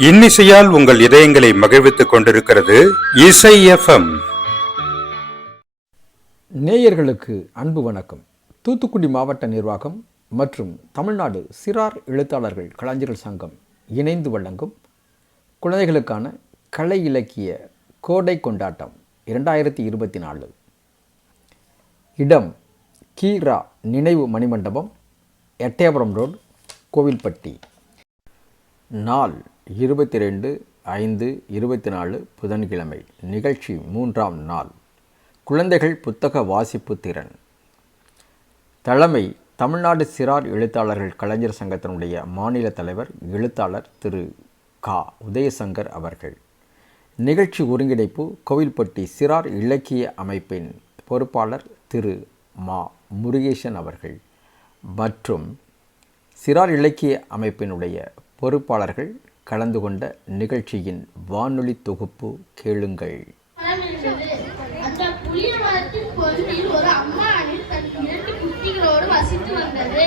இன்னிசையால் உங்கள் இதயங்களை மகிழ்வித்துக் கொண்டிருக்கிறது இசை எஃப்எம். நேயர்களுக்கு அன்பு வணக்கம். தூத்துக்குடி மாவட்ட நிர்வாகம் மற்றும் தமிழ்நாடு சிறார் எழுத்தாளர்கள் கலைஞர்கள் சங்கம் இணைந்து வழங்கும் குழந்தைகளுக்கான கலை இலக்கிய கோடை கொண்டாட்டம் இரண்டாயிரத்தி இருபத்தி நாலு. இடம் கீரா நினைவு மணிமண்டபம் எட்டயபுரம் ரோடு கோவில்பட்டி. நாள் இருபத்தி ரெண்டு ஐந்து இருபத்தி நாலு புதன்கிழமை நிகழ்ச்சி மூன்றாம் நாள். குழந்தைகள் புத்தக வாசிப்பு திறன். தலைமை தமிழ்நாடு சிறார் எழுத்தாளர்கள் கலைஞர் சங்கத்தினுடைய மாநில தலைவர் எழுத்தாளர் திரு. கா. உதயசங்கர் அவர்கள். நிகழ்ச்சி ஒருங்கிணைப்பு கோவில்பட்டி சிறார் இலக்கிய அமைப்பின் பொறுப்பாளர் திரு. மா. முருகேசன் அவர்கள். மற்றும் சிறார் இலக்கிய அமைப்பினுடைய பொறுப்பாளர்கள் கலந்து கொண்ட நிகழ்ச்சியின் வானொலி தொகுப்பு கேளுங்கள். அந்த புளிய மரத்தின் பொருளில் ஒரு அம்மா அணி தன் இரண்டு குட்டிகளோடு வசித்து வந்தது.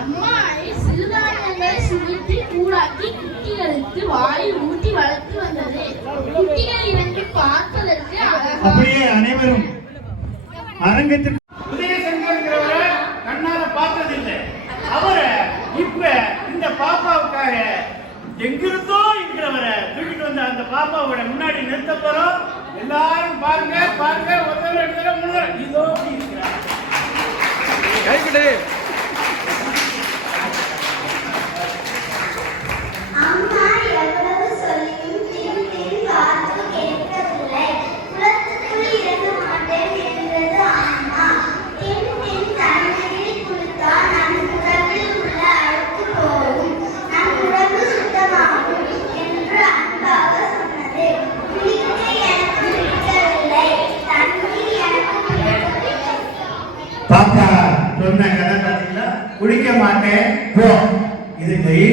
அம்மா அணி சிறுதானியங்களை சுமித்து கூடாக்கி குட்டிகளுக்கு வாயில் ஊட்டி வளர்த்து வந்தது. குட்டிகள் இரண்டு பார்ப்பதற்கு அழகாக அப்படியே அனைவரும் அரங்கத்திற்கு உதயசங்கர்ங்கிறவரை கண்ணால பார்த்ததில்லை அவரை இப்ப இந்த பாப்பாவுக்காக எங்கிருந்தோ இருக்கிறவரை தூக்கிட்டு பாப்பா அந்த முன்னாடி நிறுத்த போறோம் எல்லாரும் பாருங்க பாருங்க ஒரு தடவை ரெண்டு தடவை மூணு தடவை இதோ இப்படி இருக்கிறார். அம்மா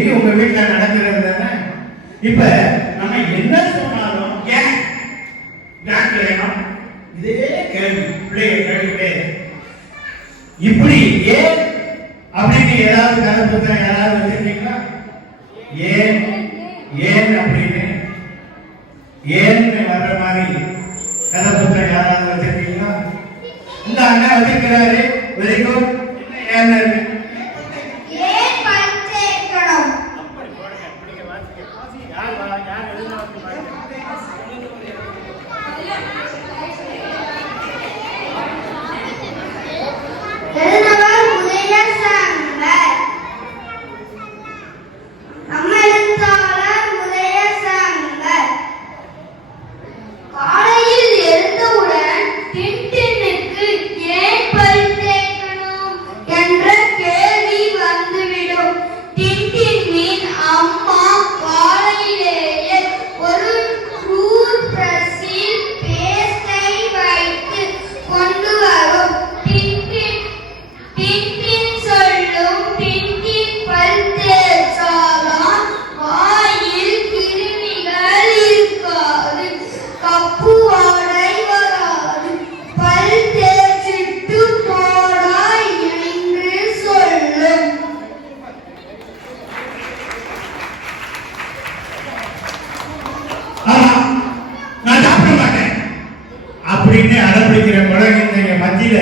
டெய்லி உங்க வீட்டுல நடக்கிறது தானே இப்ப நம்ம என்ன சொன்னாலும் ஏன்? ஏன் வேணும். இதே கேள்வி. பிள்ளைய கேள்விட்டே இப்படி ஏன்? அப்படின்னு ஏதாவது கதை புத்தகம் யாராவது வச்சிருக்கீங்களா ஏன்? ஏன் அப்படின்னு? ஏன்னு வர்ற மாதிரி கதை புத்தகம் யாராவது வச்சிருக்கீங்களா இந்த அண்ணன் வச்சிருக்கிறாரு வெரி குட் ஏன்னு? அப்படின்னு அடம்பிடிக்கிற குழந்தைங்க மத்தியில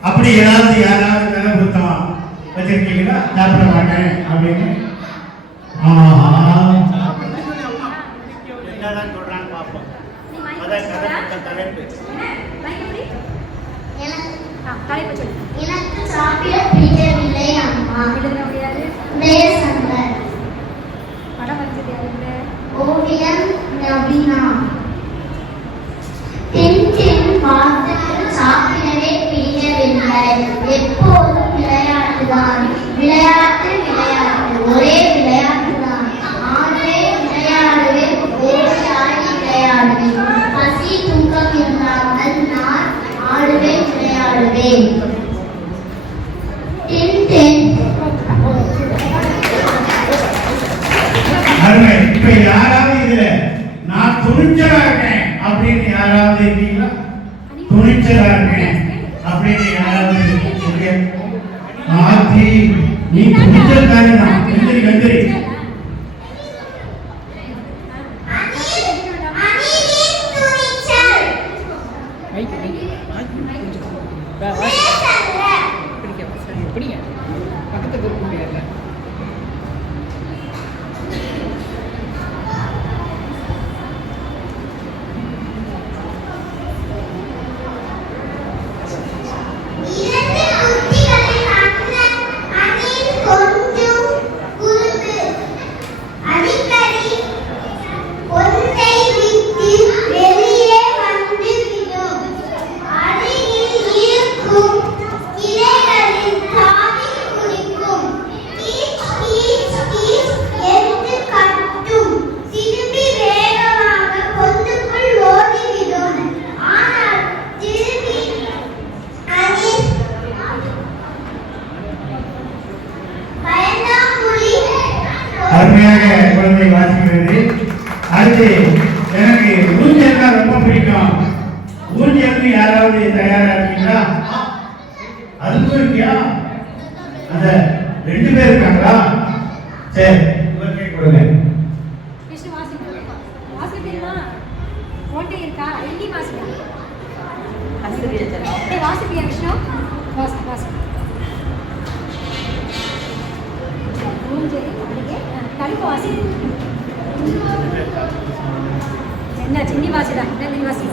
அப்படி ஏதாவது யாராவது கதை புத்தகம் வச்சிருக்கீங்களா? சாப்பிட மாட்டேன் அப்படின்னு. எனக்கு சாப்பிட பிடிக்கவில்லை அம்மா. உதயசங்கர் ஓவியம் நவீனா. தென் தென் பார்த்துக்கு சாப்பிடவே பிடிக்கவில்லை எப்போதும் விளையாட்டுதான். விளையாட்டு விளையாட்டு. ஒரே விளையாட்டுதான். ஆடவே விளையாடுவேன் ஓடி ஆடி விளையாடுவேன். பசி தூக்கம் இல்லாமல் நான் ஆடுவேன் விளையாடுவேன். அருமை. இப்ப யாராவது இதுல நான் இருக்கேன் அப்படின்னு யாராவது இருக்கீங்களா? துணிச்சலாக அப்படின்னு யாராவது சொல்லுங்க மாத்தி நீ துணிச்சல் காரணம் எந்திரி எந்திரி Right, right. யாராவது தயாரா அதுக்கும் இருக்கியா அந்த ரெண்டு பேர் இருக்காங்களா சரி இவர்கிட்ட கொடுங்க வாசிப்பியா விஷ்ணு வாசி வாசி வாசி என்ன சின்னி வாசிடா என்ன வாசி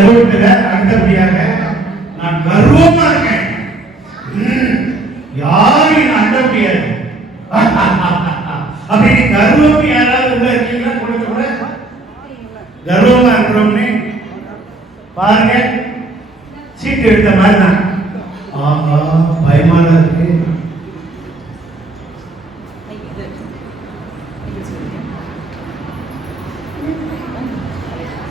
கூட்டத்துல அடுத்தபடியாக நான் கர்வமா இருக்கேன். ம், யாரையும் நான் அண்ட முடியாது. அப்படி கர்வம் யாராவது உள்ள இருக்கீங்களா? கொடுக்க கூட கர்வமா இருக்கிறோம்னு. பாருங்க சீட்டு எடுத்த மாதிரி தான். ஆஹா பயமான இருக்கு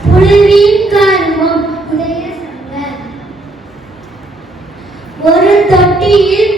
புல்வின் கருவம் உதயசங்கர் ஒரு தொட்டியில்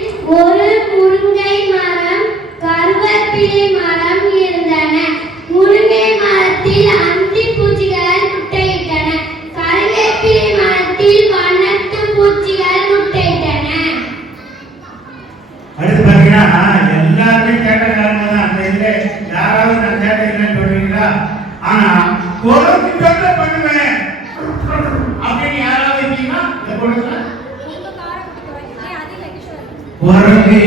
குரங்கு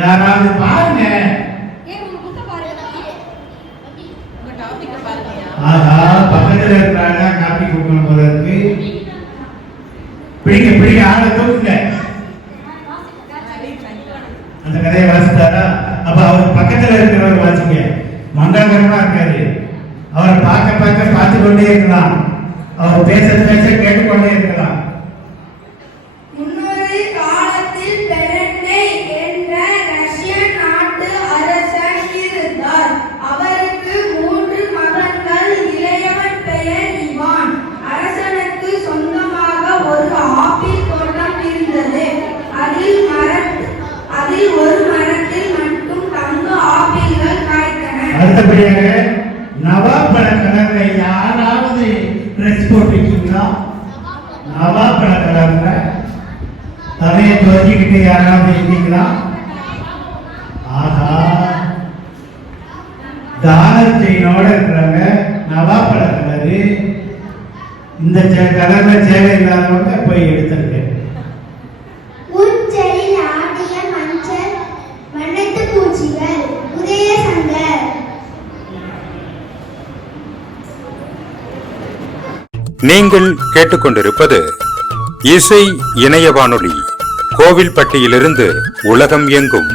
யாராவது பாருங்க. ஆஹா பக்கத்துல இருக்கிறாங்க காப்பி கொடுக்கணும் போல இருக்கு. பிடிங்க பிடிங்க ஆளை தூக்குங்க. அந்த கதையை வாசித்தாரா? அப்ப அவர் பக்கத்துல இருக்கிறவர் வாசிங்க. மந்தாகரமா இருக்காரு. அவர் பார்க்க பார்க்க பார்த்து கொண்டே இருக்கலாம். அவர் பேச பேச கேட்டுக்கொண்டே இருக்கலாம். ட்ரெஸ் போட்டிருக்கீங்களா நவாப்பழ தலையை துவக்கிக்கிட்டு யாராவது இருக்கீங்களா? ஆஹா. டாலர் செயினோட இருக்கிறவங்க நவாப்பழ கலரு இந்த கலர்ல சேவை இல்லாதவங்க போய் எடுத்திருக்கேன். ஊஞ்சலில் ஆடிய மஞ்சள் வண்ணத்து பூச்சிகள் உதயசங்கர் நீங்கள் கேட்டுக்கொண்டிருப்பது இசை இணைய வானொலி கோவில்பட்டியிலிருந்து உலகம் எங்கும்